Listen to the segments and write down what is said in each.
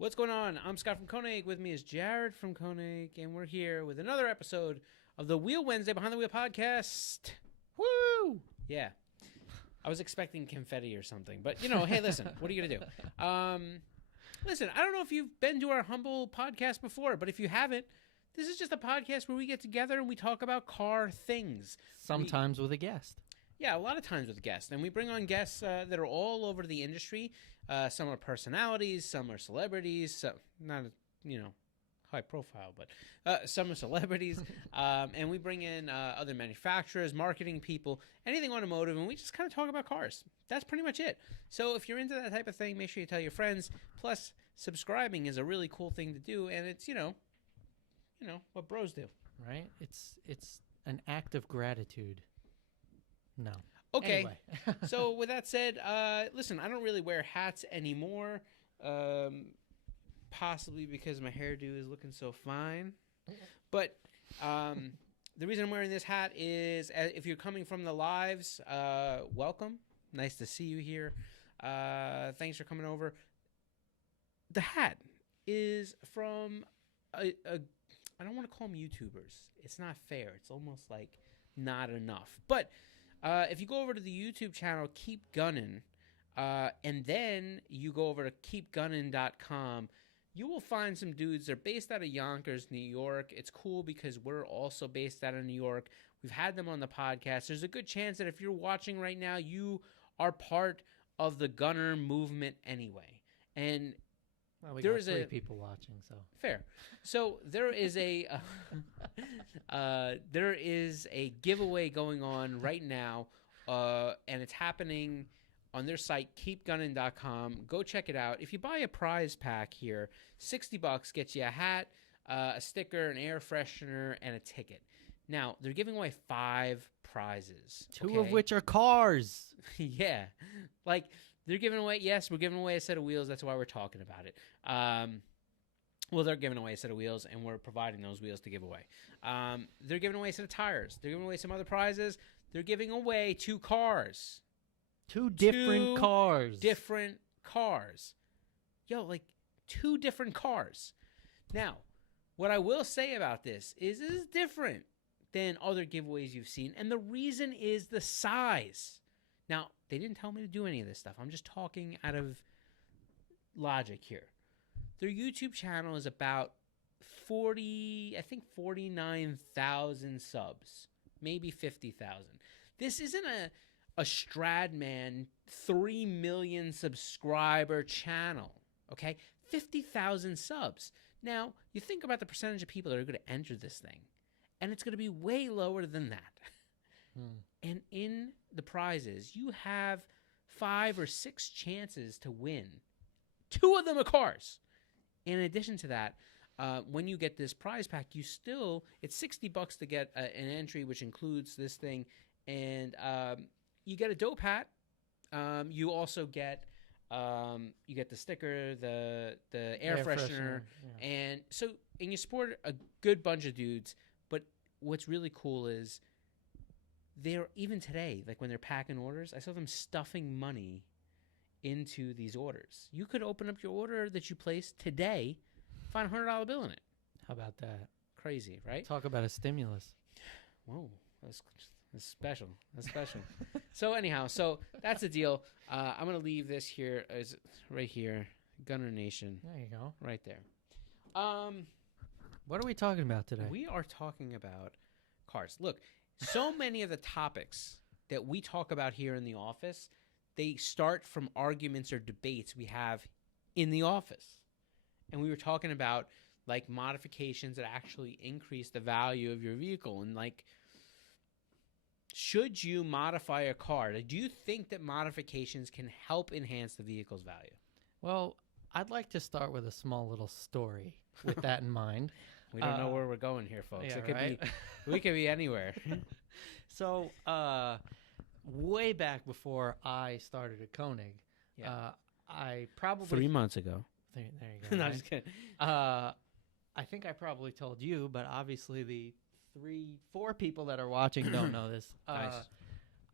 What's going on? I'm Scott from Konig. With me is Jared from Konig, and we're here with another episode of the Wheel Wednesday Behind the Wheel podcast. Woo! Yeah. I was expecting confetti or something, but hey, listen, what are you going to do? Listen, I don't know if you've been to our humble podcast before, but if you haven't, this is just a podcast where we get together and we talk about car things. Sometimes with a guest. Yeah, a lot of times with guests. And we bring on guests that are all over the industry. Some are personalities, some are celebrities, some, not, high profile, but some are celebrities. And we bring in other manufacturers, marketing people, anything automotive, and we just kind of talk about cars. That's pretty much it. So if you're into that type of thing, make sure you tell your friends. Plus, subscribing is a really cool thing to do, and it's, what bros do. Right? It's an act of gratitude. No. Okay. Anyway. So with that said, listen, I don't really wear hats anymore. Possibly because my hairdo is looking so fine. But the reason I'm wearing this hat is if you're coming from the lives, welcome. Nice to see you here. Thanks for coming over. The hat is from I don't want to call them YouTubers. It's not fair. It's almost like not enough. But if you go over to the YouTube channel, Keep Gunnin', and then you go over to keepgunnin.com, you will find some dudes. They're based out of Yonkers, New York. It's cool because we're also based out of New York. We've had them on the podcast. There's a good chance that if you're watching right now, you are part of the gunner movement anyway. And well, we got three people watching, so fair. So there is a giveaway going on right now, and it's happening on their site, keepgunnin.com. Go check it out. If you buy a prize pack here, $60 gets you a hat, a sticker, an air freshener, and a ticket. Now they're giving away 5 prizes, two of which are cars. Yeah, like. They're giving away, yes, we're giving away a set of wheels. That's why we're talking about it. Well, they're giving away a set of wheels, and we're providing those wheels to give away. They're giving away a set of tires. They're giving away some other prizes. They're giving away 2 cars. Two different cars. Different cars. Yo, like 2 different cars. Now, what I will say about this is different than other giveaways you've seen, and the reason is the size. Now, they didn't tell me to do any of this stuff. I'm just talking out of logic here. Their YouTube channel is about 49,000 subs, maybe 50,000. This isn't a Stradman 3 million subscriber channel, okay? 50,000 subs. Now, you think about the percentage of people that are going to enter this thing, and it's going to be way lower than that. And in the prizes, you have 5 or 6 chances to win. 2 of them are cars. In addition to that, when you get this prize pack, it's $60 to get an entry, which includes this thing, and you get a dope hat. You also get the sticker, the air freshener, yeah. and you support a good bunch of dudes. But what's really cool is, they're even today, like when they're packing orders, I saw them stuffing money into these orders. You could open up your order that you placed today, find a $100 bill in it. How about that? Crazy, right? Talk about a stimulus. Whoa, that's special. That's special. So anyhow, that's the deal. I'm gonna leave this here right here, Gunner Nation. There you go. Right there. What are we talking about today? We are talking about cars. Look. So many of the topics that we talk about here in the office, they start from arguments or debates we have in the office. And we were talking about like modifications that actually increase the value of your vehicle. And like, should you modify a car? Do you think that modifications can help enhance the vehicle's value? Well, I'd like to start with a small little story with that in mind. We don't know where we're going here, folks. Yeah, it could right? we could be anywhere. So, way back before I started at Konig, I probably 3 months ago. There you go. No, right? I'm just kidding. I think I probably told you, but obviously the 4 people that are watching don't know this. Nice.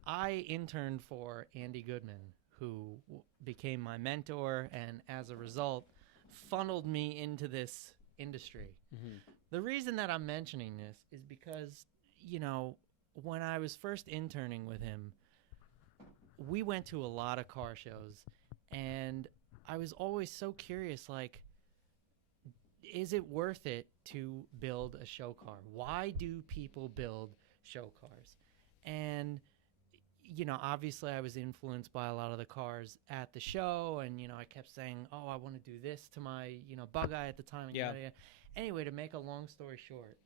I interned for Andy Goodman, who became my mentor, and as a result, funneled me into this industry. Mm-hmm. The reason that I'm mentioning this is because, you know, when I was first interning with him, we went to a lot of car shows, and I was always so curious, like, is it worth it to build a show car? Why do people build show cars? And, you know, obviously I was influenced by a lot of the cars at the show, and, you know, I kept saying, oh, I want to do this to my, you know, bug eye at the time. And Yeah. yada, yada. Anyway, to make a long story short,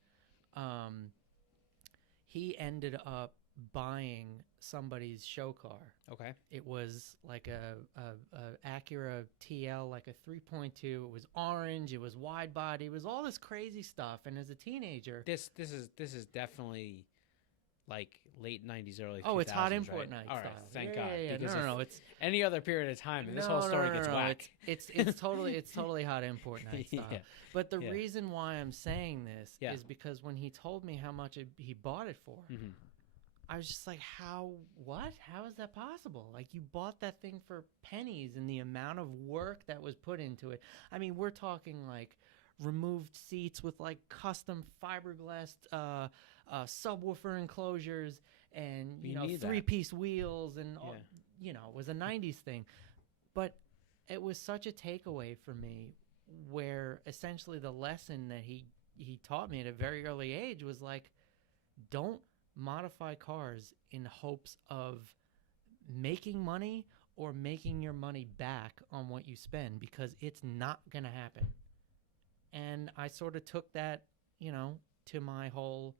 he ended up buying somebody's show car. Okay. It was like a Acura TL, like a 3.2. It was orange. It was wide body. It was all this crazy stuff. And as a teenager, This is definitely like late 90s, early 2000s. oh, it's hot import right? night All right, style. thank Yeah, God. yeah, yeah. Because No, if no, it's any other period of time, and this whole story gets whack. It's totally hot import night style. Yeah. But the Yeah. reason why I'm saying this Yeah. is because when he told me how much he bought it for, Mm-hmm. I was just like, how is that possible? Like, you bought that thing for pennies, and the amount of work that was put into it. I mean, we're talking like removed seats with like custom fiberglass subwoofer enclosures, and you know, need that. 3-piece wheels, and all, Yeah. you know, it was a 90s thing. But it was such a takeaway for me, where essentially the lesson that he taught me at a very early age was like, don't modify cars in hopes of making money or making your money back on what you spend, because it's not going to happen. And I sort of took that, you know, to my whole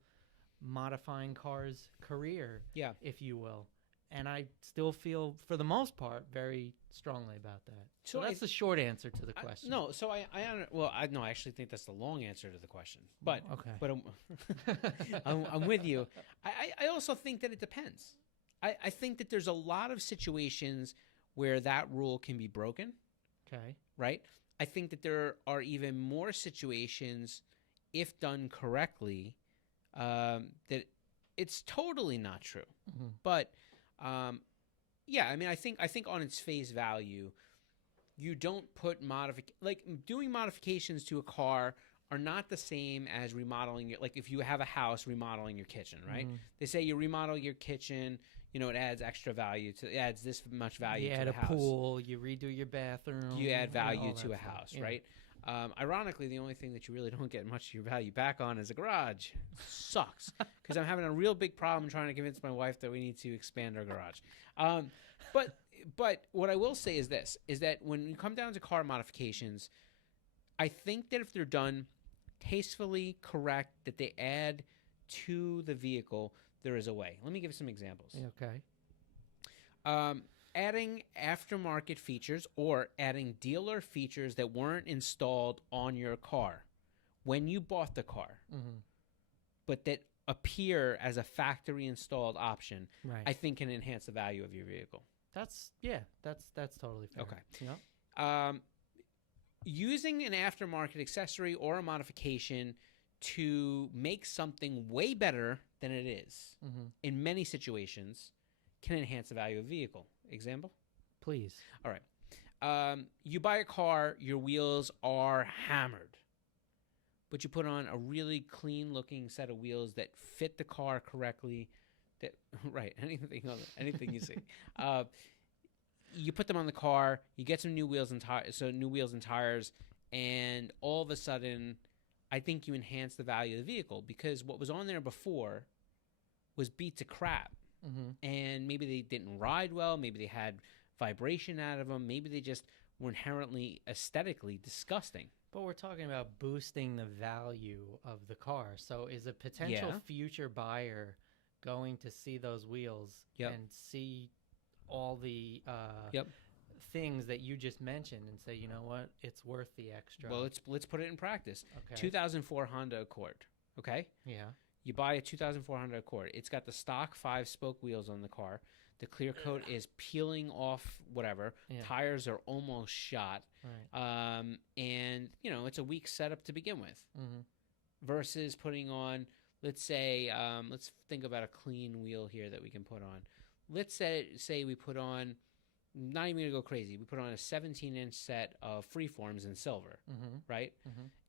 modifying cars career, Yeah. if you will. And I still feel, for the most part, very strongly about that. So that's the short answer to the question. No, so I actually think that's the long answer to the question. But Okay. but I'm with you. I also think that it depends. I think that there's a lot of situations where that rule can be broken, Okay. right? I think that there are even more situations, if done correctly, that it's totally not true. Mm-hmm. But yeah, I mean, I think on its face value, you don't put doing modifications to a car are not the same as remodeling your, like if you have a house, remodeling your kitchen, right? Mhm. They say you remodel your kitchen, you know, it adds extra value it adds this much value You to add the a house. pool, you redo your bathroom. You add value all to that a stuff. house, Yeah. right? Ironically, the only thing that you really don't get much of your value back on is a garage. Sucks, because I'm having a real big problem trying to convince my wife that we need to expand our garage. But what I will say is this, is that when you come down to car modifications, I think that if they're done tastefully correct, that they add to the vehicle, there is a way. Let me give you some examples. Okay. Adding aftermarket features or adding dealer features that weren't installed on your car when you bought the car, Mm-hmm. but that appear as a factory installed option, Right. I think can enhance the value of your vehicle. That's totally fair. Okay. Yeah. Using an aftermarket accessory or a modification to make something way better than it is Mm-hmm. in many situations can enhance the value of the vehicle. Example? Please. All right. You buy a car, your wheels are hammered, but you put on a really clean-looking set of wheels that fit the car correctly. That right? Anything you see. You put them on the car. You get some new wheels and tires, and all of a sudden, I think you enhance the value of the vehicle, because what was on there before was beat to crap. Mm-hmm. And maybe they didn't ride well, maybe they had vibration out of them, maybe they just were inherently aesthetically disgusting. But we're talking about boosting the value of the car. So is a potential future buyer going to see those wheels and see all the things that you just mentioned and say, you know what, it's worth the extra? Well, let's put it in practice. Okay. 2004 Honda Accord, okay? Yeah. You buy a 2004 Honda Accord. It's got the stock 5-spoke wheels on the car. The clear coat is peeling off whatever. Yeah. Tires are almost shot. Right. And, you know, it's a weak setup to begin with. Mm-hmm. Versus putting on, let's say, let's think about a clean wheel here that we can put on. Let's say we put on not even gonna go crazy. We put on a 17-inch set of freeforms in silver, right?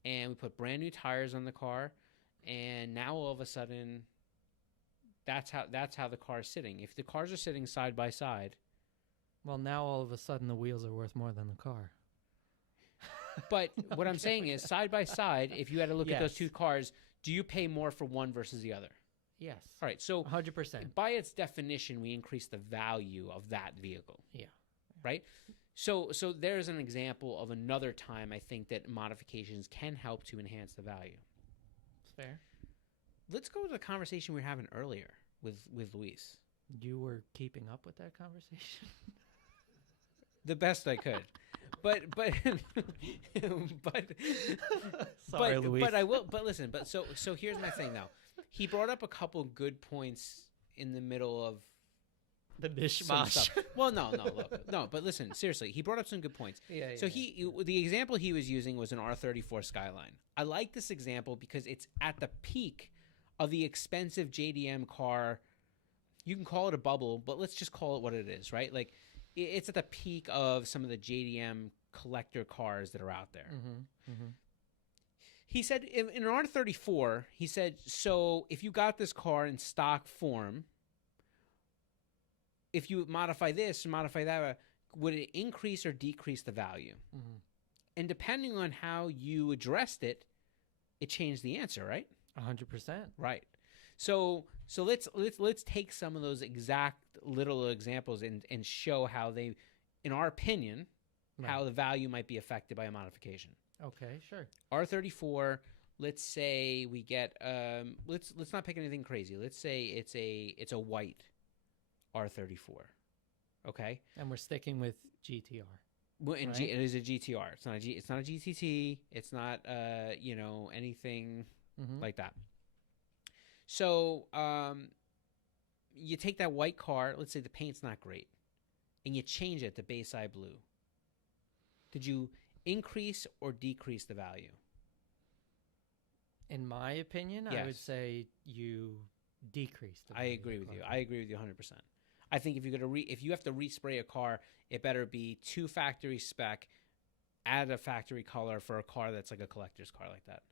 And we put brand new tires on the car, and now all of a sudden, that's how the car is sitting. If the cars are sitting side by side, well, now all of a sudden the wheels are worth more than the car. but what I'm saying is, side by side, if you had to look at those two cars, do you pay more for one versus the other? Yes. All right. So 100%. by its definition, we increase the value of that vehicle. Yeah. Right. So there's an example of another time I think that modifications can help to enhance the value. Fair. Let's go to the conversation we were having earlier with Luis. You were keeping up with that conversation? The best I could. But Sorry, Luis. But I will. But listen. But so here's my thing though. He brought up a couple good points in the middle of the some mishmash. stuff. Well, no. But listen, seriously, he brought up some good points. Yeah. So the example he was using was an R34 Skyline. I like this example because it's at the peak of the expensive JDM car. You can call it a bubble, but let's just call it what it is, right? Like, it's at the peak of some of the JDM collector cars that are out there. He said in an R34, he said, so if you got this car in stock form, if you modify this, modify that, would it increase or decrease the value? And depending on how you addressed it, it changed the answer, right? 100%. Right. So let's take some of those exact little examples and show how they, in our opinion, how the value might be affected by a modification. Okay, sure. R34, let's say we get let's not pick anything crazy. Let's say it's a white R34. Okay? And we're sticking with GTR. Well, and right? it is a GTR. It's not a GTT. It's not anything like that. So, you take that white car, let's say the paint's not great, and you change it to Bayside blue. Did you increase or decrease the value? In my opinion, I would say you decreased the value. I agree with you. I agree with you 100%. I think if you have to respray a car, it better be to factory spec, add a factory color for a car that's like a collector's car like that.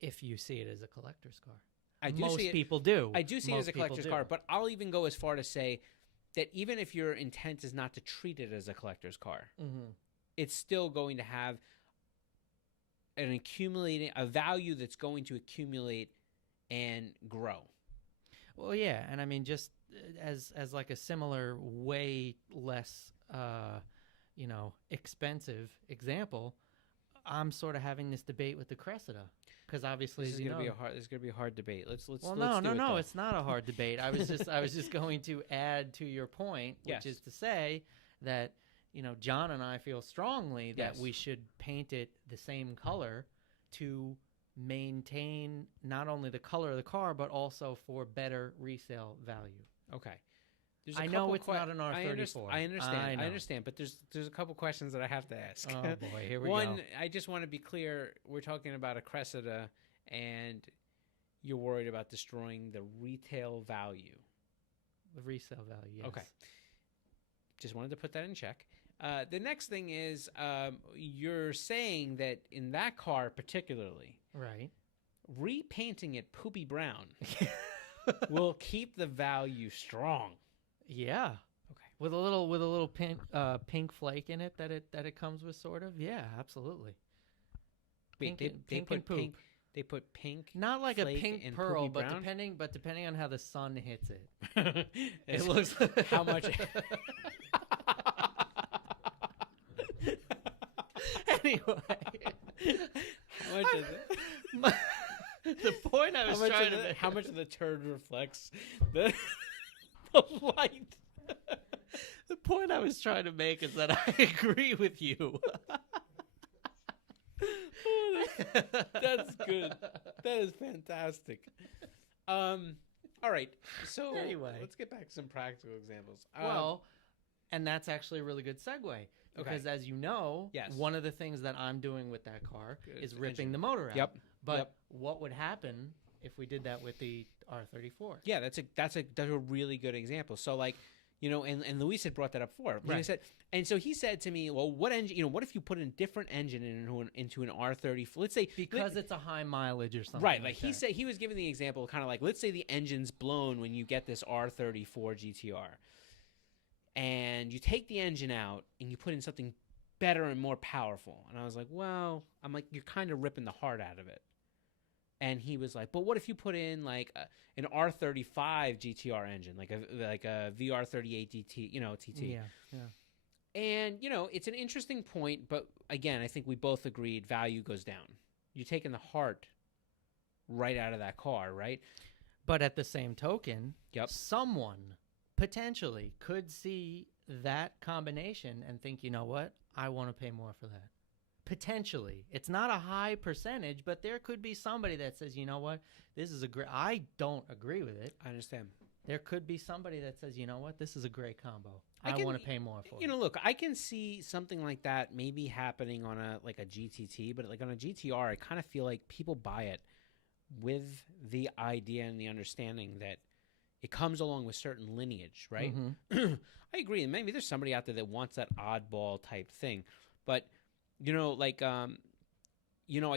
If you see it as a collector's car. Most people do. I do see it as a collector's car, but I'll even go as far to say that even if your intent is not to treat it as a collector's car, it's still going to have a value that's going to accumulate and grow. Well, yeah, and I mean, just as like a similar, way less, expensive example, I'm sort of having this debate with the Cressida. Because obviously, this is going to be a hard debate. Let's no, it's not a hard debate. I was just going to add to your point, which is to say that John and I feel strongly that we should paint it the same color to maintain not only the color of the car but also for better resale value. Okay. I know it's not an R34. I understand, but there's a couple questions that I have to ask. Oh boy, here we go. One, I just want to be clear. We're talking about a Cressida, and you're worried about destroying the retail value. The resale value, yes. Okay. Just wanted to put that in check. The next thing is you're saying that in that car particularly, right, repainting it poopy brown will keep the value strong. Yeah. Okay. With a little pink flake in it that it comes with, sort of. Yeah, absolutely. Wait, pink and poop. They put pink. Not like a pink pearl, but depending on how the sun hits it, it looks how much. Anyway, how much is it? The point I was trying to make. How much of the turd reflects the light? The point I was trying to make is that I agree with you. That's good. That is fantastic. All right. So anyway, let's get back to some practical examples. And that's actually a really good segue. Because as you know, one of the things that I'm doing with that car is ripping the motor out. Yep. But what would happen if we did that with the R34? Yeah, that's a really good example. So like, and Luis had brought that up before. Right. He said, and so he said to me, well, what engine, what if you put a different engine into an R30? Let's say because it's a high mileage or something. Right. Like that. he said, he was giving the example kind of like, let's say the engine's blown when you get this R34 GTR, and you take the engine out and you put in something better and more powerful. And I was like, well, I'm like, you're kind of ripping the heart out of it. And he was like, but what if you put in like an R35 GTR engine, like a VR38 DT, TT? Yeah. And, it's an interesting point, but again, I think we both agreed value goes down. You're taking the heart right out of that car, right? But at the same token, Yep. someone potentially could see that combination and think, you know what, I want to pay more for that. Potentially. It's not a high percentage, but there could be somebody that says, you know what, this is a great, I don't agree with it. I understand. There could be somebody that says, you know what, this is a great combo. I can- want to pay more for it. Look, I can see something like that maybe happening on a GTT, but like on a GTR, I kind of feel like people buy it with the idea and the understanding that it comes along with certain lineage, right? Mhm. I agree. And maybe there's somebody out there that wants that oddball type thing. But, I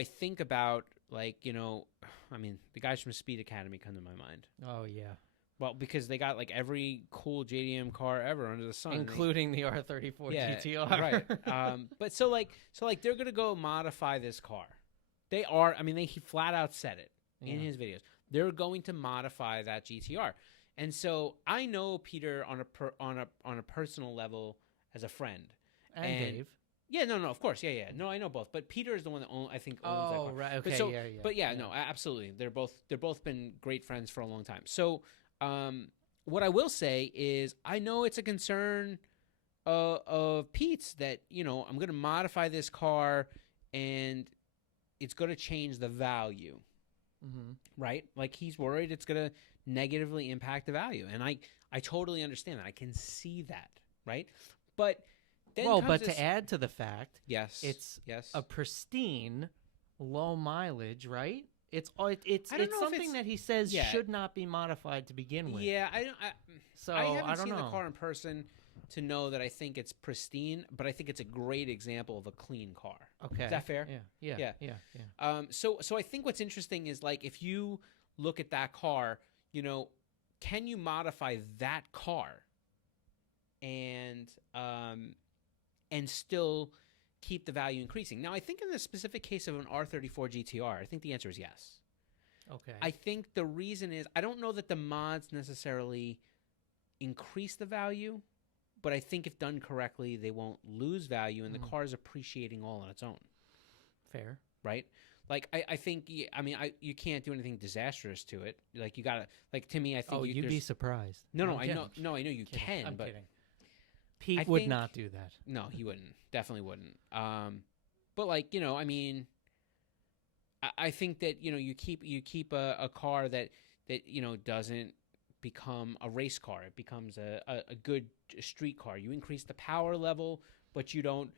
think about the guys from Speed Academy come to my mind. Oh, yeah. Well, because they got like every cool JDM car ever under the sun. Including the R34 GTR. Right. But so they're going to go modify this car. They are, he flat out said it in his videos. They're going to modify that GTR. And so I know Peter on a personal level as a friend. And Dave. Yeah, no, of course. Yeah. No, I know both. But Peter is the one that owns that car. Oh, right. Okay. But no, absolutely. They're both been great friends for a long time. So, what I will say is I know it's a concern of Pete's that, I'm going to modify this car and it's going to change the value. Mm-hmm. Right? Like he's worried it's going to negatively impact the value. And I totally understand that. I can see that. Right? But then to add to the fact, yes, it's yes. a pristine, low mileage, right? It's something that he says should not be modified to begin with. Yeah, I haven't don't seen know. the car in person to know that I think it's pristine, but I think it's a great example of a clean car. Okay, is that fair? Yeah. So I think what's interesting is like if you look at that car, can you modify that car and still keep the value increasing? Now, I think in the specific case of an R34 GTR, I think the answer is yes. Okay. I think the reason is I don't know that the mods necessarily increase the value, but I think if done correctly, they won't lose value, and the car is appreciating all on its own. Fair. Right? Like, I think, you can't do anything disastrous to it. Like, you gotta, like, to me, I think you'd be surprised. No, I know you can, I'm but kidding. Pete would not do that. No, he wouldn't. Definitely wouldn't. But like, I think that, you keep a car that doesn't become a race car. It becomes a good street car. You increase the power level, but you don't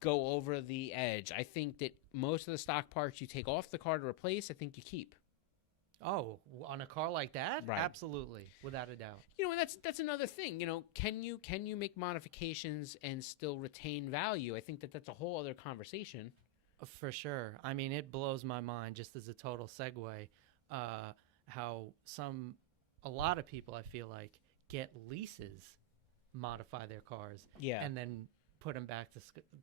go over the edge. I think that most of the stock parts you take off the car to replace, I think you keep. Oh, on a car like that? Right. Absolutely, without a doubt. And that's another thing. Can you make modifications and still retain value? I think that's a whole other conversation. For sure. I mean, it blows my mind, just as a total segue, how a lot of people, I feel like, get leases, modify their cars, and then put them back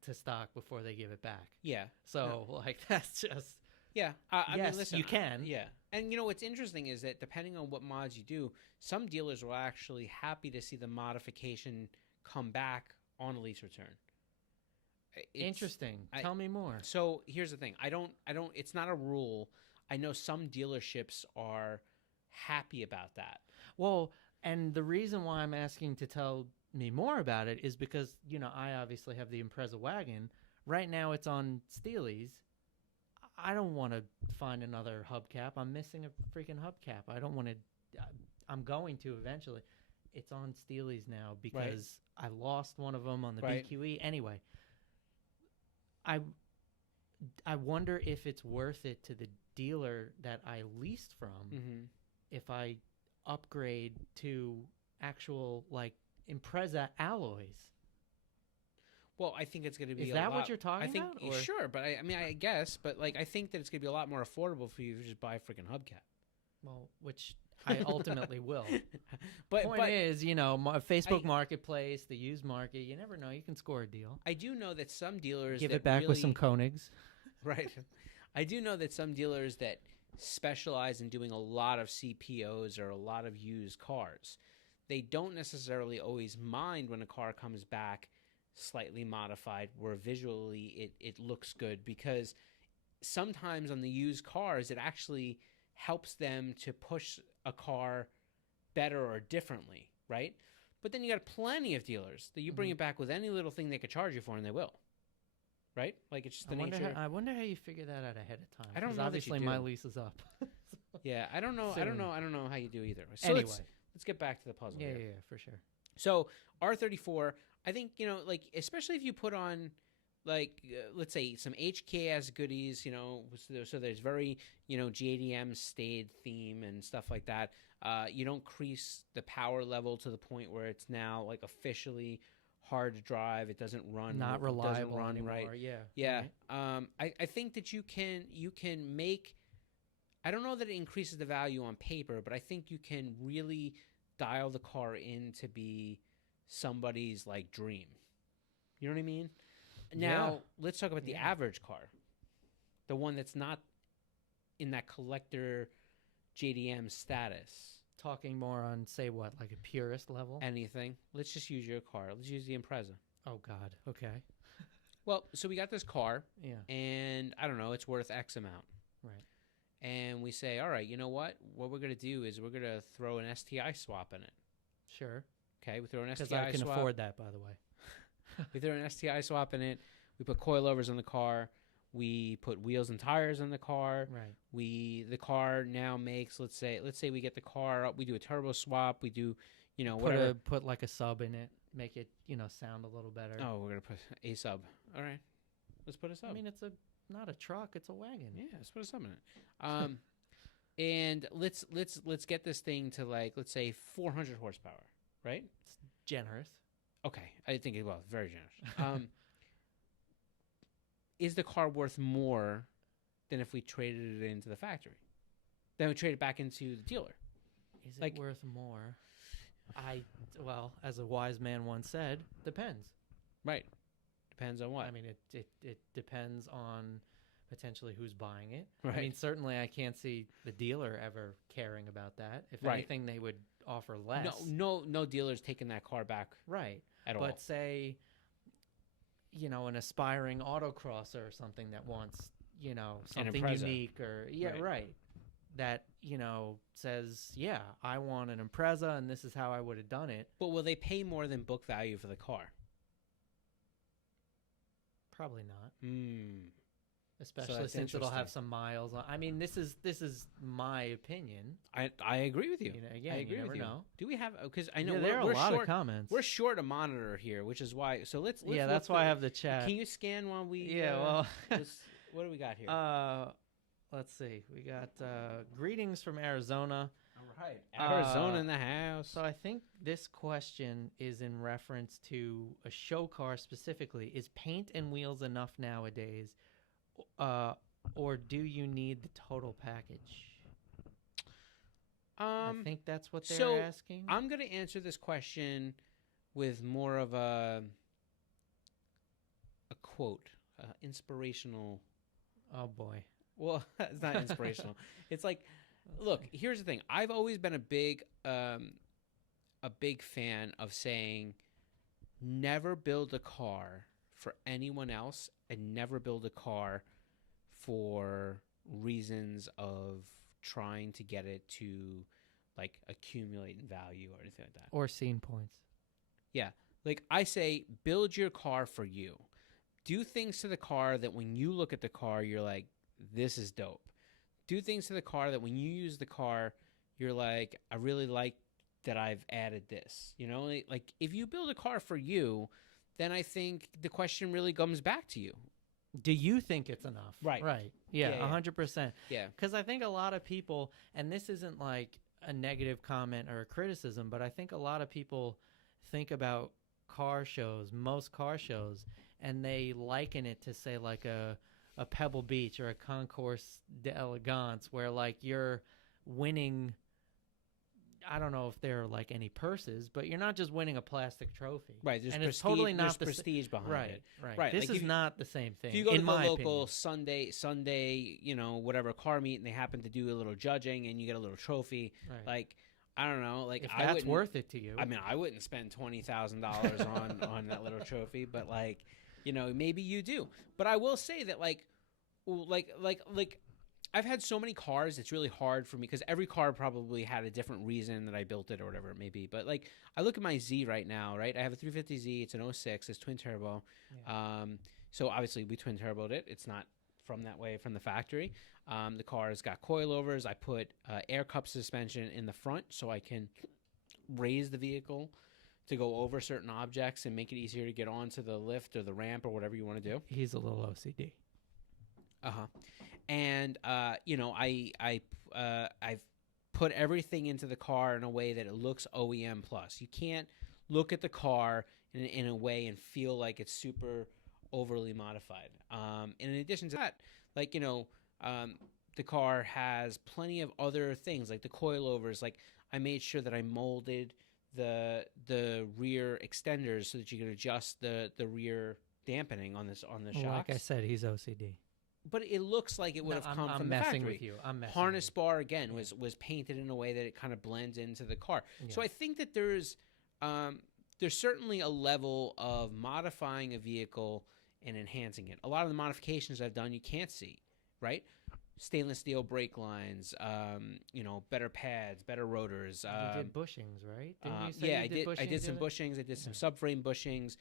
to stock before they give it back. Yeah. So, that's just... Yeah. I yes, mean, listen, you can. Yeah. And what's interesting is that depending on what mods you do, some dealers will actually happy to see the modification come back on a lease return. Interesting. Tell me more. So here's the thing. I don't, it's not a rule. I know some dealerships are happy about that. Well, and the reason why I'm asking to tell me more about it is because, I obviously have the Impreza wagon. Right now it's on Steely's. I don't want to find another hubcap. I'm missing a freaking hubcap. I don't want to. I'm going to eventually. It's on Steely's now because I lost one of them on the BQE. Anyway, I wonder if it's worth it to the dealer that I leased from if I upgrade to actual like Impreza alloys. Well, I think it's going to be. Is that what you're talking about? Or? Sure, but I mean, I guess, but like, I think that it's going to be a lot more affordable for you to just buy a freaking hubcap. Well, which I ultimately will. But point is, Facebook Marketplace, the used market, you never know. You can score a deal. I do know that some dealers give it back with some Konigs. Right. I do know that some dealers that specialize in doing a lot of CPOs or a lot of used cars, they don't necessarily always mind when a car comes back slightly modified where visually it looks good, because sometimes on the used cars it actually helps them to push a car better or differently, right? But then you got plenty of dealers that you bring it back with any little thing they could charge you for, and they will, right? Like, it's just the nature. I wonder how you figure that out ahead of time. I don't know. Obviously, my lease is up. Yeah, I don't know. Soon. I don't know how you do either. So anyway, let's get back to the puzzle. Yeah, here. yeah, for sure. So R34, I think, like, especially if you put on, like, let's say some HKS goodies, so there's very, GADM stayed theme and stuff like that. You don't increase the power level to the point where it's now, like, officially hard to drive. It doesn't run. Not reliable doesn't run anymore. right. Yeah. Yeah. Right. I think that you can make, I don't know that it increases the value on paper, but I think you can really dial the car in to be somebody's, like, dream. You know what I mean? Now, let's talk about the average car. The one that's not in that collector JDM status. Talking more on, say, what, like a purist level? Anything. Let's just use your car. Let's use the Impreza. Oh, God. Okay. Well, so we got this car. Yeah. And, I don't know, it's worth X amount. Right. And we say, all right, you know what? What we're going to do is we're going to throw an STI swap in it. Sure. Okay, we throw an STI swap. Because I can afford that, by the way. We throw an STI swap in it. We put coilovers on the car. We put wheels and tires on the car. Right. The car now makes, let's say we get the car up. We do a turbo swap. We do, whatever. Put like a sub in it. Make it, sound a little better. Oh, we're gonna put a sub. All right, let's put a sub. I mean, it's not a truck. It's a wagon. Yeah, let's put a sub in it. And let's get this thing to, like, let's say 400 horsepower. Right. It's generous. Okay, I think it was very generous. Is the car worth more than if we traded it into the factory? Then we trade it back into the dealer. Is it worth more? Well, as a wise man once said, depends. Right. Depends on what? I mean, it depends on potentially who's buying it. Right. I mean, certainly I can't see the dealer ever caring about that. If anything, they would offer less. No dealer's taking that car back. Right. At all. But say, an aspiring autocrosser or something that wants, something unique or right. That, says, yeah, I want an Impreza and this is how I would have done it. But will they pay more than book value for the car? Probably not. So Especially since it'll have some miles on. I mean, this is my opinion. I agree with you. Again, I agree you never with you. know. Do we have? Because I know there are a lot of comments. We're short a monitor here, which is why. So let's that's why I have the chat. Can you scan while we? Yeah. Well, what do we got here? Let's see. We got greetings from Arizona. All right, Arizona in the house. So I think this question is in reference to a show car specifically. Is paint and wheels enough nowadays? Or do you need the total package? I think that's what they're asking. I'm going to answer this question with more of a quote, inspirational. Oh boy. Well, it's not inspirational. It's like, look, here's the thing. I've always been a big fan of saying, never build a car for anyone else, and never build a car for reasons of trying to get it to, like, accumulate in value or anything like that. Or scene points. Yeah. Like, I say, build your car for you. Do things to the car that when you look at the car, you're like, this is dope. Do things to the car that when you use the car, you're like, I really like that I've added this. Like, if you build a car for you, then I think the question really comes back to you. Do you think it's enough? Right. Yeah, Yeah. 100%. Yeah. Because I think a lot of people, and this isn't like a negative comment or a criticism, but I think a lot of people think about car shows, most car shows, and they liken it to, say, like a Pebble Beach or a Concours d'Elegance, where like you're winning. I don't know if there are like any purses, but you're not just winning a plastic trophy. Right. There's and prestige, it's totally not there's the prestige behind right, it. Right. This Like is not the same thing. If you go in to the my local opinion. Sunday, whatever car meet, and they happen to do a little judging, and you get a little trophy, Right. like, I don't know, like, if I that's wouldn't, worth it to you. I mean, I wouldn't spend $20,000 on that little trophy, but like, maybe you do. But I will say that like I've had so many cars, it's really hard for me because every car probably had a different reason that I built it or whatever it may be. But like, I look at my Z right now, right? I have a 350Z. It's an '06. It's twin turbo. Yeah. So obviously we twin turboed it. It's not from that way from the factory. The car's got coilovers. I put air cup suspension in the front so I can raise the vehicle to go over certain objects and make it easier to get onto the lift or the ramp or whatever you want to do. He's a little OCD. And I've put everything into the car in a way that it looks OEM plus. You can't look at the car in a way and feel like it's super overly modified. And in addition to that, like, the car has plenty of other things like the coilovers. Like, I made sure that I molded the rear extenders so that you could adjust the rear dampening on the shocks. Like I said, he's OCD. But it looks like it would have come from the factory. I'm messing with you. Harness bar again was painted in a way that it kind of blends into the car. Yeah. So I think that there's certainly a level of modifying a vehicle and enhancing it. A lot of the modifications I've done you can't see, right? Stainless steel brake lines, better pads, better rotors. You did bushings, right? Didn't you say I did. I did some bushings. I did some subframe bushings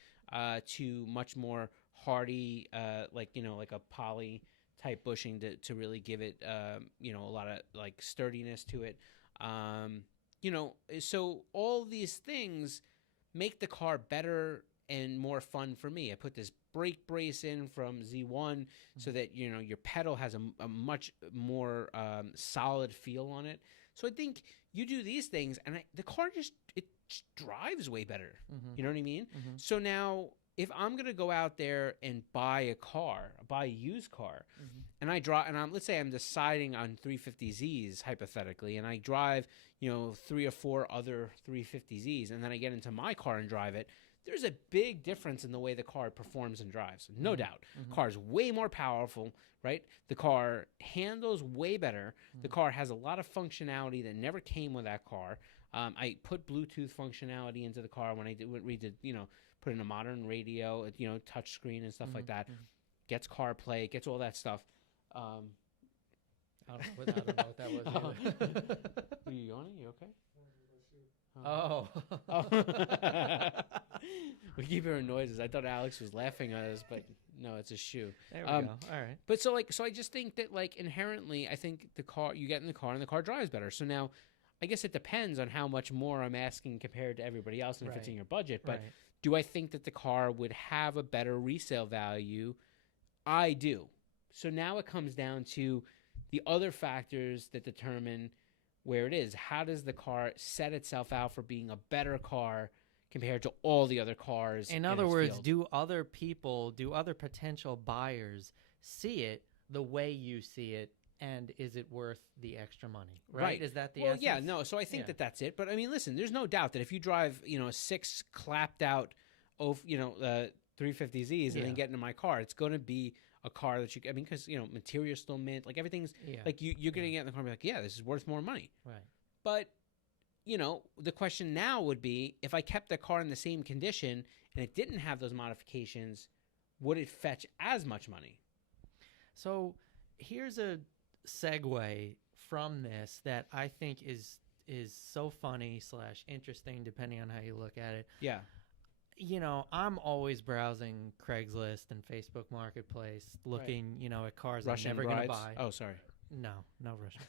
to much more hardy, like a poly type bushing to really give it, a lot of like sturdiness to it. So all these things make the car better and more fun for me. I put this brake brace in from Z1 so that, your pedal has a much more solid feel on it. So I think you do these things and the car just drives way better. Mm-hmm. You know what I mean? Mm-hmm. So now if I'm going to go out there and buy a used car, Mm-hmm. and let's say I'm deciding on 350Zs hypothetically, and I drive, 3 or 4 other 350Zs, and then I get into my car and drive it, there's a big difference in the way the car performs and drives. No Mm-hmm. doubt. Mm-hmm. Car's way more powerful, right? The ar handles way better. Mm-hmm. The car has a lot of functionality that never came with that car. I put Bluetooth functionality into the car when I redid, put in a modern radio, touch screen and stuff like that. Mm-hmm. Gets CarPlay, gets all that stuff. I don't know what that was either. Are you yawning? You okay? Oh. We keep hearing noises. I thought Alex was laughing at us, but no, it's a shoe. There we go. All right. But so I just think that like inherently, I think you get in the car and the car drives better. So now, I guess it depends on how much more I'm asking compared to everybody else and if it's in your budget. But do I think that the car would have a better resale value? I do. So now it comes down to the other factors that determine where it is. How does the car set itself out for being a better car compared to all the other cars? In other words, field? do other potential buyers see it the way you see it? And is it worth the extra money? Right? Is that the essence? Yeah, no. So I think that that's it. But I mean, listen, there's no doubt that if you drive, a 6 clapped out, 350Zs and then get into my car, it's going to be a car that because, material's still mint, like everything's like you're going to get in the car and be like, yeah, this is worth more money. Right. But, the question now would be if I kept the car in the same condition and it didn't have those modifications, would it fetch as much money? So here's a segue from this that I think is so funny / interesting depending on how you look at it. Yeah. I'm always browsing Craigslist and Facebook Marketplace looking, at cars Russian I'm never going to buy. Oh, sorry. No Russian.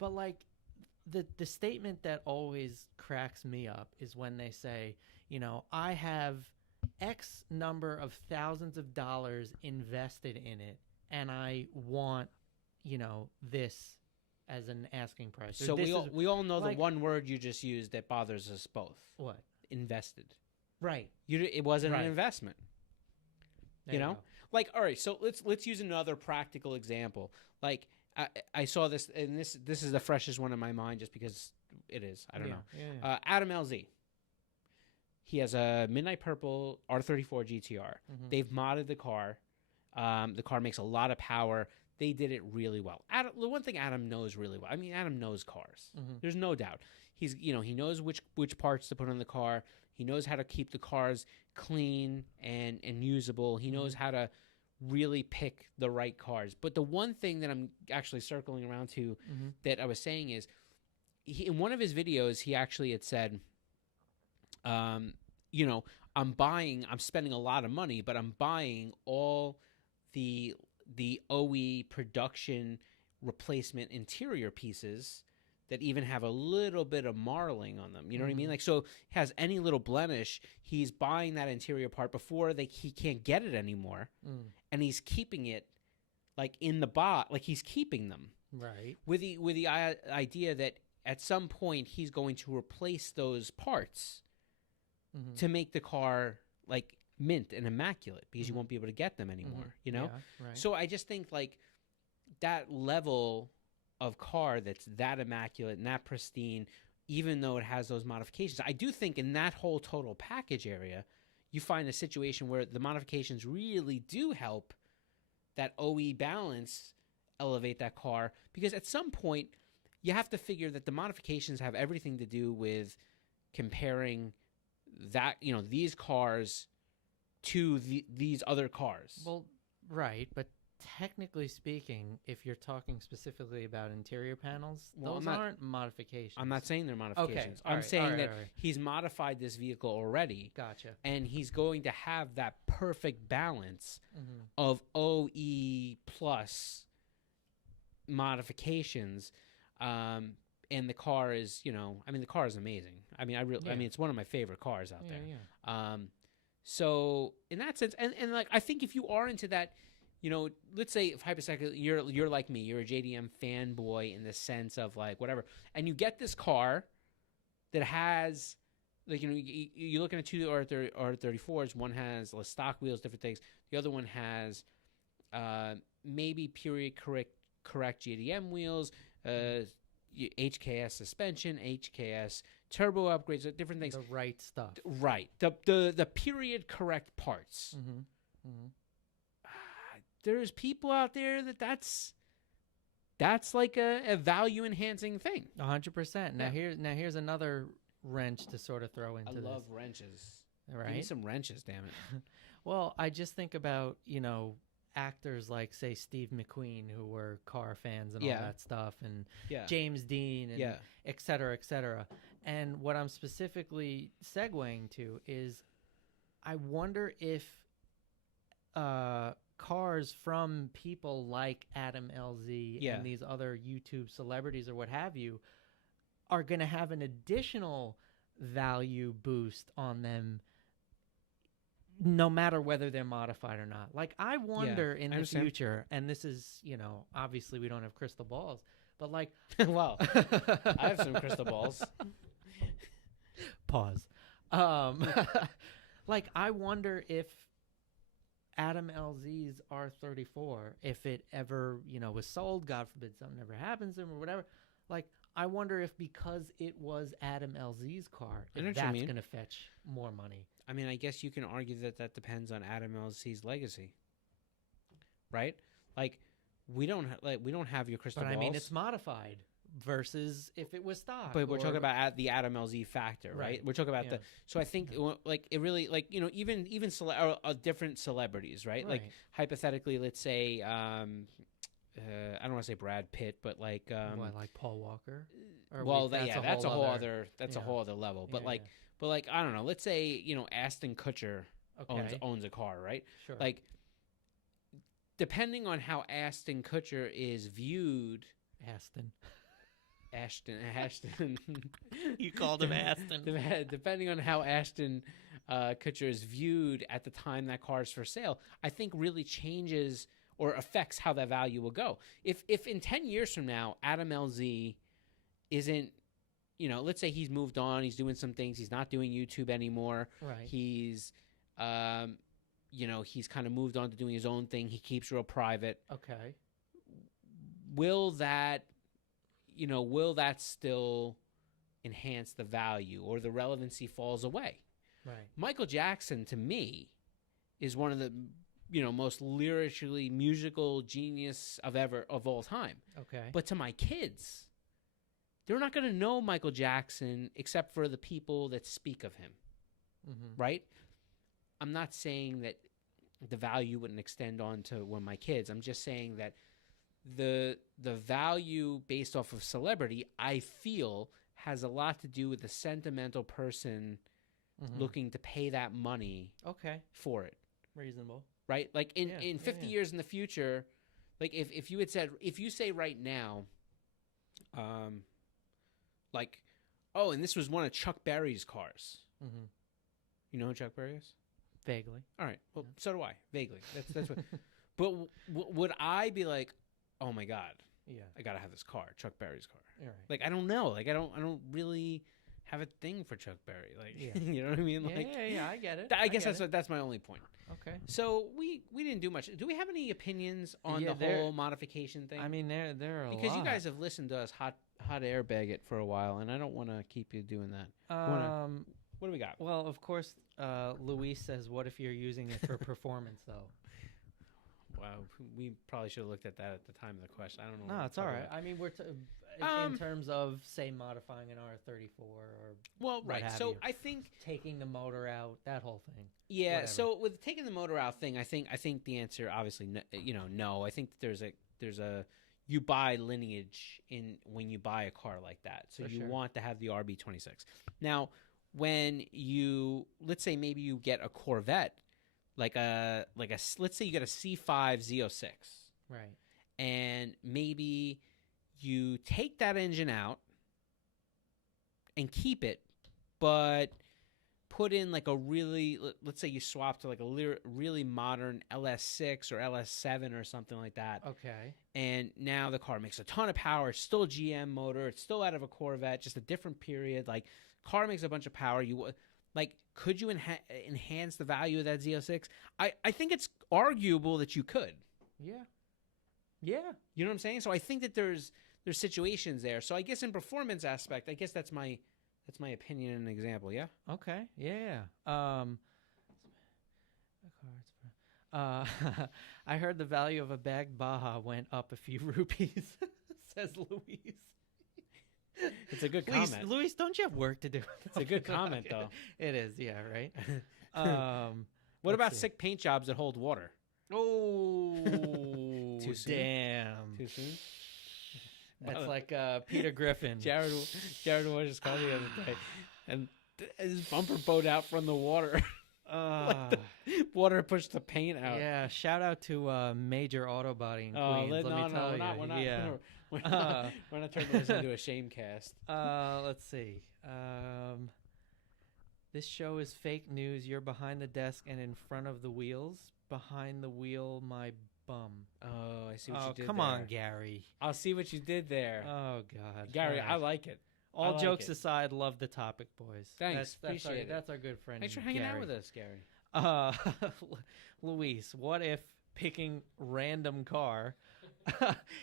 But like the statement that always cracks me up is when they say, I have X number of thousands of dollars invested in it and I want, this as an asking price. So we all know the one word you just used that bothers us both. What? Invested. Right. It wasn't an Right. investment. There You know? go. Like, all right, so let's use another practical example. Like I saw this, and this is the freshest one in my mind just because it is. I don't know. Yeah. Adam LZ. He has a midnight purple R34 GTR. They've modded the car. The car makes a lot of power. They did it really well. The one thing Adam knows really well. I mean, Adam knows cars. There's no doubt. He knows which parts to put on the car. He knows how to keep the cars clean and usable. He knows how to really pick the right cars. But the one thing that I'm actually circling around to that I was saying is, in one of his videos, he actually had said, I'm spending a lot of money, but I'm buying all the OE production replacement interior pieces that even have a little bit of marling on them. You know what I mean? Like, so has any little blemish, he's buying that interior part before he can't get it anymore, and he's keeping it like in the bot, like he's keeping them Right. with the idea that at some point he's going to replace those parts to make the car like mint and immaculate because you won't be able to get them anymore. You know? Yeah, right. So I just think like that level of car that's that immaculate and that pristine, even though it has those modifications, I do think in that whole total package area, you find a situation where the modifications really do help that OE balance elevate that car, because at some point you have to figure that the modifications have everything to do with comparing that, these cars to these other cars. Well, right, but technically speaking, if you're talking specifically about interior panels, those aren't modifications. I'm not saying they're modifications. Okay, I'm saying that right. he's modified this vehicle already. Gotcha. And he's going to have that perfect balance of OE plus modifications. And the car is, the car is amazing. I mean, it's one of my favorite cars out there. Yeah. So in that sense, and like, I think if you are into that, let's say if hypothetically you're like me, you're a JDM fanboy in the sense of like whatever, and you get this car that has like, you're looking at two R34s. One has stock wheels, different things. The other one has maybe period correct JDM wheels, HKS suspension, HKS turbo upgrades, different things. The right stuff. Right. The period correct parts. There's people out there that's like a value enhancing thing. 100%. Now here's another wrench to sort of throw into this. I love wrenches. Right? Give me some wrenches, damn it. Well, I just think about, actors like, say, Steve McQueen, who were car fans and all that stuff, and James Dean, and et cetera, et cetera. And what I'm specifically segueing to is I wonder if cars from people like Adam LZ and these other YouTube celebrities or what have you are going to have an additional value boost on them, no matter whether they're modified or not. Like, I wonder in the future, and this is, obviously we don't have crystal balls, but like, well, I have some crystal balls. Pause. Like, I wonder if Adam LZ's R34, if it ever, was sold, God forbid something ever happens to him or whatever, like, I wonder if because it was Adam LZ's car, if that's going to fetch more money. I mean, I guess you can argue that depends on Adam LZ's legacy, right? Like, we don't have your crystal balls. But I mean, it's modified versus if it was stock. But we're talking about the Adam LZ factor, right? We're talking about So I think like it really, like, even different celebrities, right? Like, hypothetically, let's say I don't want to say Brad Pitt, but like like Paul Walker. That's a whole other level. But like I don't know. Let's say Ashton Kutcher owns a car, right? Sure. Like, depending on how Ashton Kutcher is viewed, Ashton. You called him Aston. Depending on how Ashton Kutcher is viewed at the time that car is for sale, I think really changes or affects how that value will go. If in 10 years from now, Adam LZ isn't, let's say he's moved on, he's doing some things, he's not doing YouTube anymore. Right. He's, he's kind of moved on to doing his own thing. He keeps real private. Okay. Will that still enhance the value, or the relevancy falls away? Right. Michael Jackson, to me, is one of the most lyrically musical genius of all time. Okay. But to my kids, they're not going to know Michael Jackson except for the people that speak of him. Mm-hmm. Right? I'm not saying that the value wouldn't extend on to my kids. I'm just saying that the value based off of celebrity, I feel, has a lot to do with the sentimental person looking to pay that money for it. Reasonable. Right? Like in 50 years in the future, like if you say right now, like, oh, and this was one of Chuck Berry's cars. Mm-hmm. You know who Chuck Berry is? Vaguely. All right. Well, so do I. Vaguely. That's what. But would I be like, oh my God, I gotta have this car, Chuck Berry's car? Right. Like, I don't know. Like, I don't really have a thing for Chuck Berry. Like, you know what I mean? Like, yeah, I get it. I guess that's my only point. Okay. So we didn't do much. Do we have any opinions on the whole modification thing? I mean, there are a lot. Because you guys have listened to us hot airbag it for a while, and I don't want to keep you doing that. What do we got? Well, of course, Luis says, "What if you're using it for performance, though?" Wow, we probably should have looked at that at the time of the question. I don't know. No, it's all right. I mean, we're in terms of, say, modifying an R34 or right. So I think taking the motor out, that whole thing. Yeah. Whatever. So with taking the motor out thing, I think the answer obviously no. I think there's a you buy lineage in when you buy a car like that, so you want to have the RB26. Now, when let's say maybe you get a Corvette. Let's say you get a C5 Z06. Right. And maybe you take that engine out and keep it, but put in like let's say you swap to like a really modern LS6 or LS7 or something like that. Okay. And now the car makes a ton of power. It's still a GM motor. It's still out of a Corvette, just a different period. Like, car makes a bunch of power. Could you enhance the value of that Z06? I think it's arguable that you could. Yeah. Yeah. You know what I'm saying? So I think that there's situations there. So I guess in performance aspect, I guess that's my opinion and example, yeah? Okay. Yeah. I heard the value of a bagged Baja went up a few rupees, says Luis. It's a good comment. Luis, don't you have work to do? It's a good comment, though. It is, yeah, right? What about sick paint jobs that hold water? Oh, Too soon? Damn. Too soon? That's like Peter Griffin. Jared was just calling the other day, and his bumper bowed out from the water. Water pushed the paint out. Yeah, shout out to Major Auto Body in Queens. Let me tell you. We're not turning this into a shame cast. Let's see. This show is fake news. You're behind the desk and in front of the wheels. Behind the wheel, my bum. Oh, I see what you did there. Come on, Gary. I'll see what you did there. Oh, God. Gary, I like it. All jokes aside, love the topic, boys. Thanks. Appreciate it. That's our good friend. Thanks for hanging out with us, Gary. Luis, what if picking random car,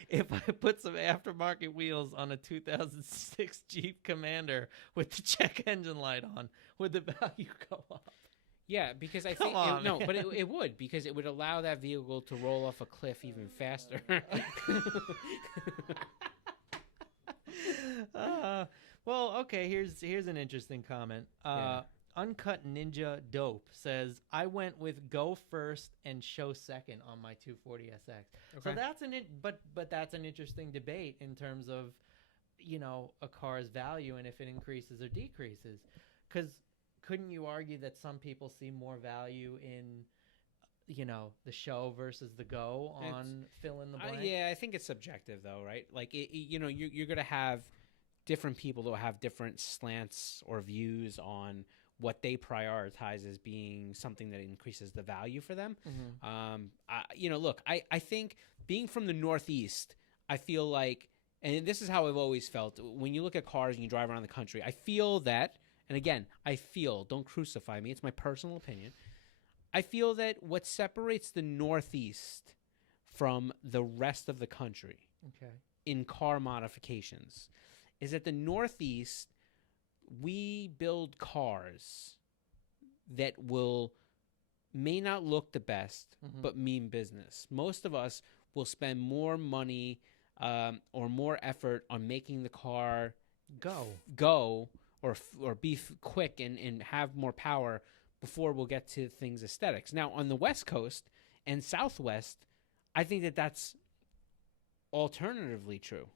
if I put some aftermarket wheels on a 2006 Jeep Commander with the check engine light on, would the value go up? Yeah, because I think but it would, because it would allow that vehicle to roll off a cliff even faster. Well, okay, here's an interesting comment. Uncut Ninja Dope says, I went with go first and show second on my 240 SX. Okay. So that's an interesting debate in terms of, a car's value and if it increases or decreases. Because couldn't you argue that some people see more value in, the show versus the go on fill in the blank? Yeah, I think it's subjective though, right? Like, you're going to have different people that will have different slants or views on what they prioritize as being something that increases the value for them. Look, I think being from the Northeast, I feel like, and this is how I've always felt, when you look at cars and you drive around the country, I feel that, and again, don't crucify me, it's my personal opinion, I feel that what separates the Northeast from the rest of the country in car modifications is that the Northeast, we build cars that may not look the best, but mean business. Most of us will spend more money or more effort on making the car go or be quick and have more power before we'll get to things aesthetics. Now, on the West Coast and Southwest, I think that that's alternatively true.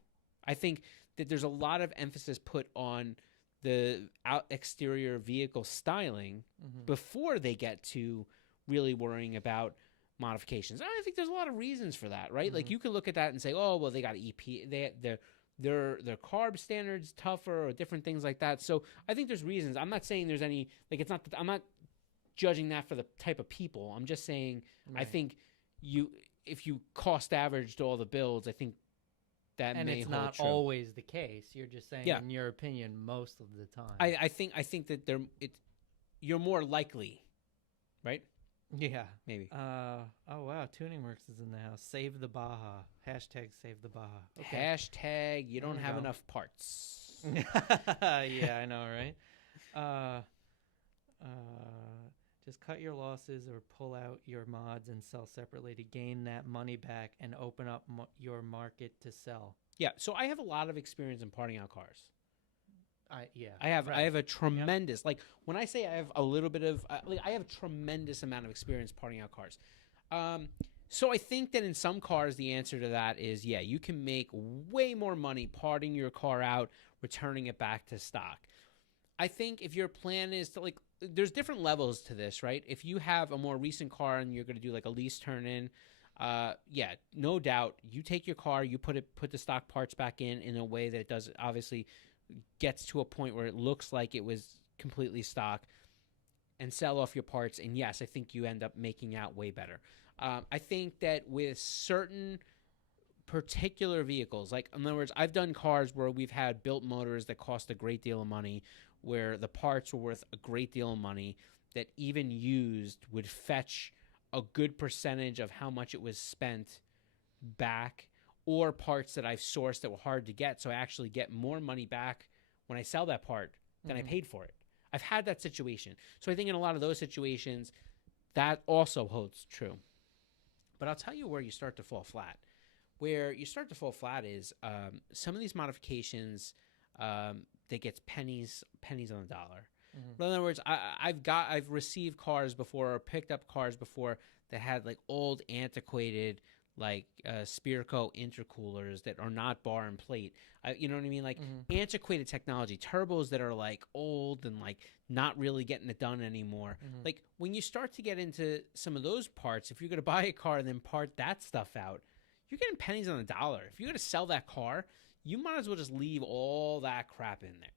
I think that there's a lot of emphasis put on the exterior vehicle styling before they get to really worrying about modifications. I think there's a lot of reasons for that, right? Like you can look at that and say, oh, well, they got EP, their carb standards tougher or different things like that. So I think there's reasons. I'm not saying there's any, like, it's not, I'm not judging that for the type of people. I'm just saying, I think if you cost averaged all the builds, I think that and may it's hold not true. always the case. You're just saying, in your opinion, most of the time. I think that you're more likely, right? Yeah, maybe. Oh wow, Tuning Works is in the house. Save the Baja. Hashtag save the Baja. Okay. Hashtag you don't have enough parts. Yeah, I know, right? Just cut your losses or pull out your mods and sell separately to gain that money back and open up your market to sell. Yeah, so I have a lot of experience in parting out cars. I have a tremendous, like, when I say I have a little bit of, I have a tremendous amount of experience parting out cars. So I think that in some cars, the answer to that is, you can make way more money parting your car out, returning it back to stock. I think if your plan is to, like, there's different levels to this, right? If you have a more recent car and you're going to do like a lease turn in, no doubt, you take your car, you put the stock parts back in a way that it does obviously gets to a point where it looks like it was completely stock, and sell off your parts. And yes, I think you end up making out way better. I think that with certain particular vehicles, like, in other words, I've done cars where we've had built motors that cost a great deal of money, where the parts were worth a great deal of money, that even used would fetch a good percentage of how much it was spent back, or parts that I've sourced that were hard to get, so I actually get more money back when I sell that part than I paid for it. I've had that situation. So I think in a lot of those situations, that also holds true. But I'll tell you where you start to fall flat. Where you start to fall flat is some of these modifications that gets pennies on the dollar. But in other words, I've received cars before or picked up cars before that had like old antiquated like Spirco intercoolers that are not bar and plate. You know what I mean? Like antiquated technology, turbos that are like old and like not really getting it done anymore. Like when you start to get into some of those parts, if you're going to buy a car and then part that stuff out, you're getting pennies on the dollar. If you're going to sell that car, you might as well just leave all that crap in there.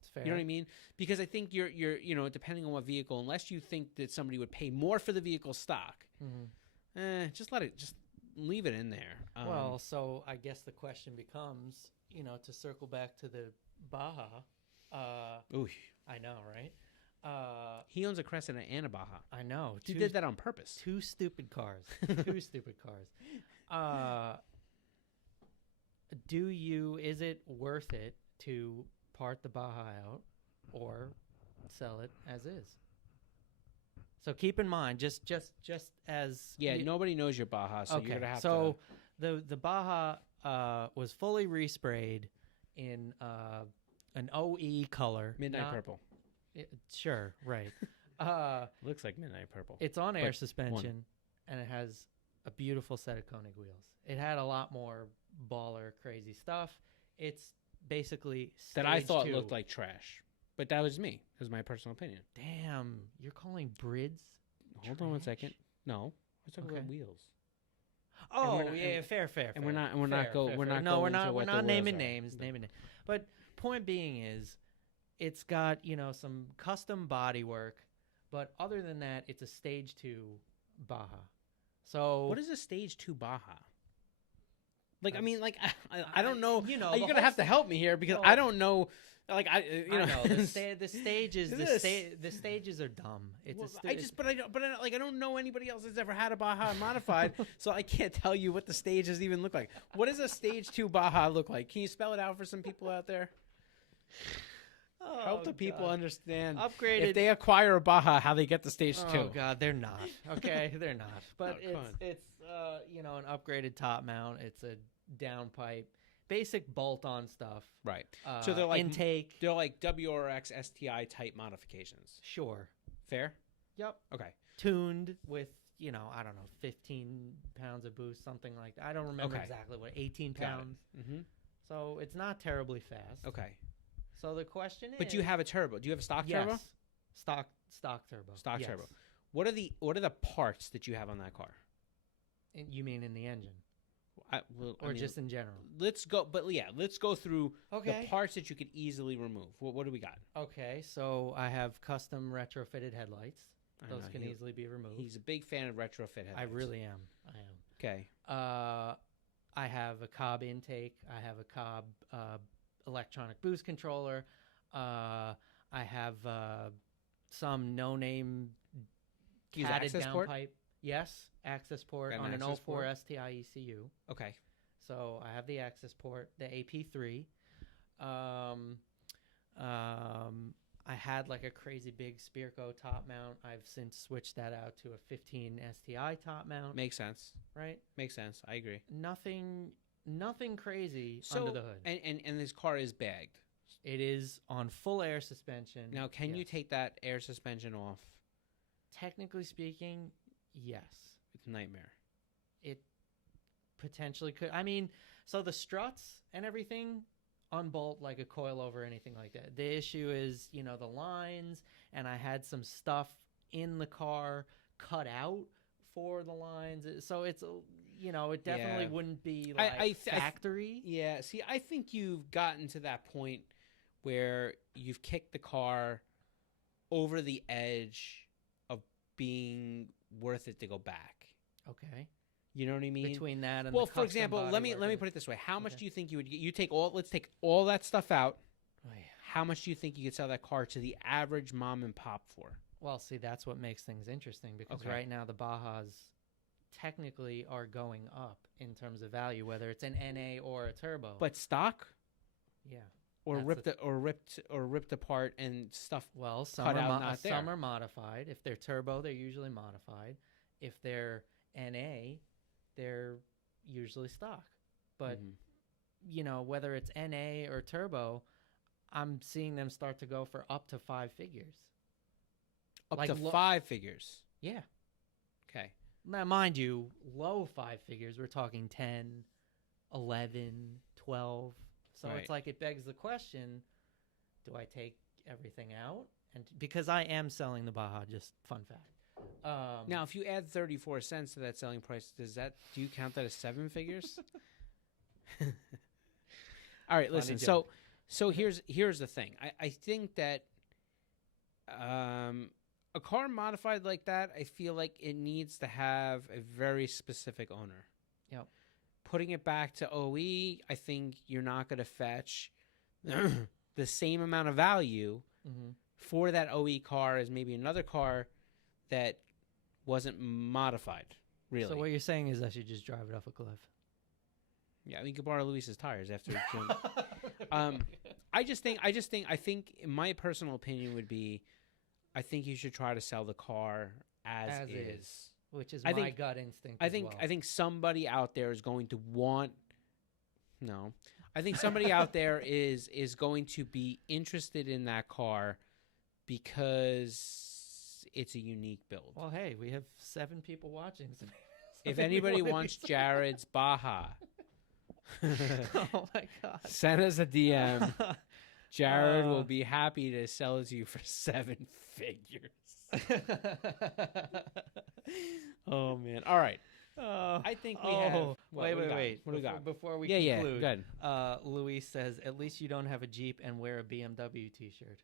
It's fair. You know what I mean? Because I think you're depending on what vehicle, unless you think that somebody would pay more for the vehicle stock, just leave it in there. Well, so I guess the question becomes, to circle back to the Baja. Ooh, I know, right? He owns a Crescent and a Baja. I know. He did that on purpose. Two stupid cars. Two stupid cars. Is it worth it to part the Baja out or sell it as is? So keep in mind, just as nobody knows your Baja, so you're gonna have to. So the Baja was fully resprayed in an OE color, midnight purple. Sure, right. Looks like midnight purple. It's on air suspension, and it has a beautiful set of Konig wheels. It had a lot more baller, crazy stuff. It's basically that I thought looked like trash. But that was me. That was my personal opinion. Damn, you're calling Brids? Hold on one second. No, we're talking about wheels. Oh, fair. And we're not naming names. But point being is, it's got, some custom body work, but other than that, it's a stage 2 Baja. So What is a stage 2 Baja? Like, I I- mean, like, I don't know. You know, You're the gonna whole have to thing- help me here because well, I don't know. Like, I know the stages. This- The stages are dumb. It's Well, a sta- I don't know anybody else that's ever had a Baja modified, so I can't tell you what the stages even look like. What does a stage 2 Baja look like? Can you spell it out for some people out there? Help the people God. understand Upgraded. if they acquire a Baja, how they get the stage 2. Oh God, they're not. Okay, they're not. But Oh, come on. it's an upgraded top mount. It's a downpipe, basic bolt-on stuff. Right. So they're like intake. They're like WRX STI type modifications. Sure. Fair? Yep. Okay. Tuned with I don't know, 15 pounds of boost, something like that. I don't remember Okay. exactly what 18 Got it. pounds. Mm-hmm. So it's not terribly fast. Okay. So the question is. But do you have a turbo? Do you have a stock yes, turbo? stock turbo. Stock Yes. turbo. What are the parts that you have on that car? You mean in the engine, I or mean, just in general? let's go. But yeah, let's go through Okay. the parts that you could easily remove. What do we got? Okay, so I have custom retrofitted headlights. I Those know, can easily be removed. He's a big fan of retrofit headlights. I really am. I am. Okay. I have a Cobb intake. I have a Cobb electronic boost controller. I have some no-name Use catted access port? downpipe. Yes, access port Got on an access 04 port? STI ECU. Okay. So I have the access port, the AP3. I had like a crazy big Spearco top mount. I've since switched that out to a 15 STI top mount. Makes sense. Right? Makes sense. I agree. Nothing crazy So under the hood. and this car is bagged. It is on full air suspension. Now, can you Yes. take that air suspension off? Technically speaking, yes. It's a nightmare. It potentially could. I mean, so the struts and everything unbolt like a coilover or anything like that. The issue is, the lines, and I had some stuff in the car cut out for the lines. So it's, it definitely Yeah. wouldn't be I- like I factory. Yeah, see, I think you've gotten to that point where you've kicked the car over the edge of being worth it to go back. Okay. You know what I mean? Between that and well, the for example, custom let me bodywork. put it this way: how much Okay. do you think you would get? Let's take all that stuff out. Oh, yeah. How much do you think you could sell that car to the average mom and pop for? Well, see, that's what makes things interesting because Okay. right now the Bajas technically are going up in terms of value, whether it's an NA or a turbo. But stock yeah, or That's ripped apart and stuff. well, some cut are, out, not there. some are modified. If they're turbo, they're usually modified. If they're NA, they're usually stock. But Mhm. whether it's NA or turbo, I'm seeing them start to go for up to 5 figures. Up like to lo- 5 figures. Yeah. Okay. Now, mind you, low 5 figures, we're talking 10, 11, 12. So Right. it's like it begs the question, do I take everything out? And because I am selling the Baja, just fun fact. Now, if you add 34 cents to that selling price, do you count that as 7 figures? All right, listen. joke. So here's the thing. I think that a car modified like that, I feel like it needs to have a very specific owner. Yep. Putting it back to OE, I think you're not going to fetch the same amount of value Mhm. for that OE car as maybe another car that wasn't modified. Really. So what you're saying is I should just drive it off a cliff. Yeah, you could borrow Luis's tires after June. I think my personal opinion would be, I think you should try to sell the car as is. Which is I my think- gut instinct. I think somebody out there is going to want. No, I think somebody out there is going to be interested in that car because it's a unique build. Well, hey, we have 7 people watching. So If anybody wants Jared's Baja, oh my god. send us a DM. Jared will be happy to sell it to you for 7 figures. Oh man! All right. I think we have. Wait. What do we got? Before we Yeah, conclude, good. Luis says, "At least you don't have a Jeep and wear a BMW T-shirt."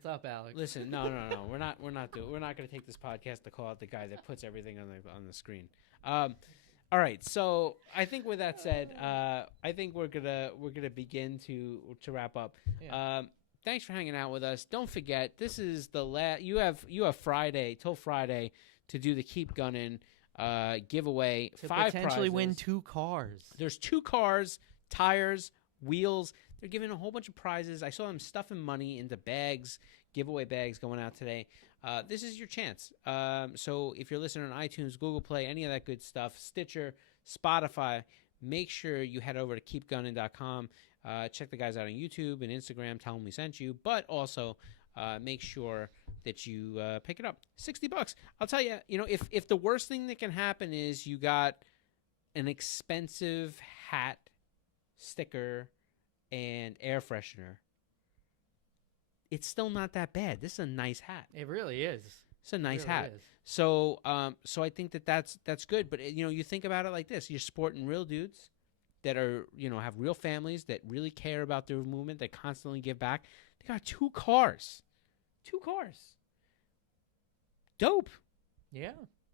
What's up, Alex? Listen, no. We're not going to take this podcast to call out the guy that puts everything on the screen. All right. So I think with that said, I think we're gonna begin to wrap up. Yeah. Thanks for hanging out with us. Don't forget, this is the last. You have Friday till Friday to do the Keep Gunning giveaway. To 5 potentially prizes. win 2 cars. There's 2 cars, tires, wheels. They're giving a whole bunch of prizes. I saw them stuffing money into bags, giveaway bags going out today. This is your chance. So if you're listening on iTunes, Google Play, any of that good stuff, Stitcher, Spotify, make sure you head over to keepgunning.com. Check the guys out on YouTube and Instagram. Tell them we sent you. But also make sure that you pick it up. $60. I'll tell you, if the worst thing that can happen is you got an expensive hat, sticker, and air freshener, it's still not that bad. This is a nice hat. It really is. It's a nice It really hat. is. So I think that's good. But you think about it like this: you're sporting real dudes that are have real families that really care about their movement, that constantly give back. They got 2 cars. 2 cars. Dope. Yeah.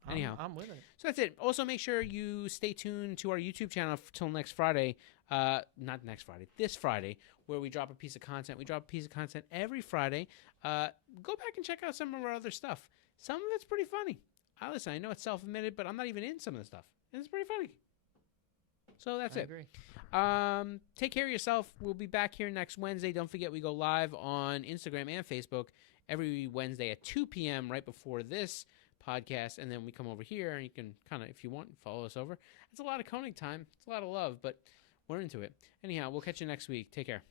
Anyhow. I'm with it. So that's it. Also, make sure you stay tuned to our YouTube channel till next Friday. Not next Friday, this Friday, where we drop a piece of content. We drop a piece of content every Friday. Go back and check out some of our other stuff. Some of it's pretty funny. Listen, I know it's self-admitted, but I'm not even in some of the stuff. And it's pretty funny. So that's I it. agree. Take care of yourself. We'll be back here next Wednesday. Don't forget, we go live on Instagram and Facebook every Wednesday at 2 p.m. right before this podcast, and then we come over here, and you can kind of, if you want, follow us over. It's a lot of Konig time. It's a lot of love, but we're into it. Anyhow, we'll catch you next week. Take care.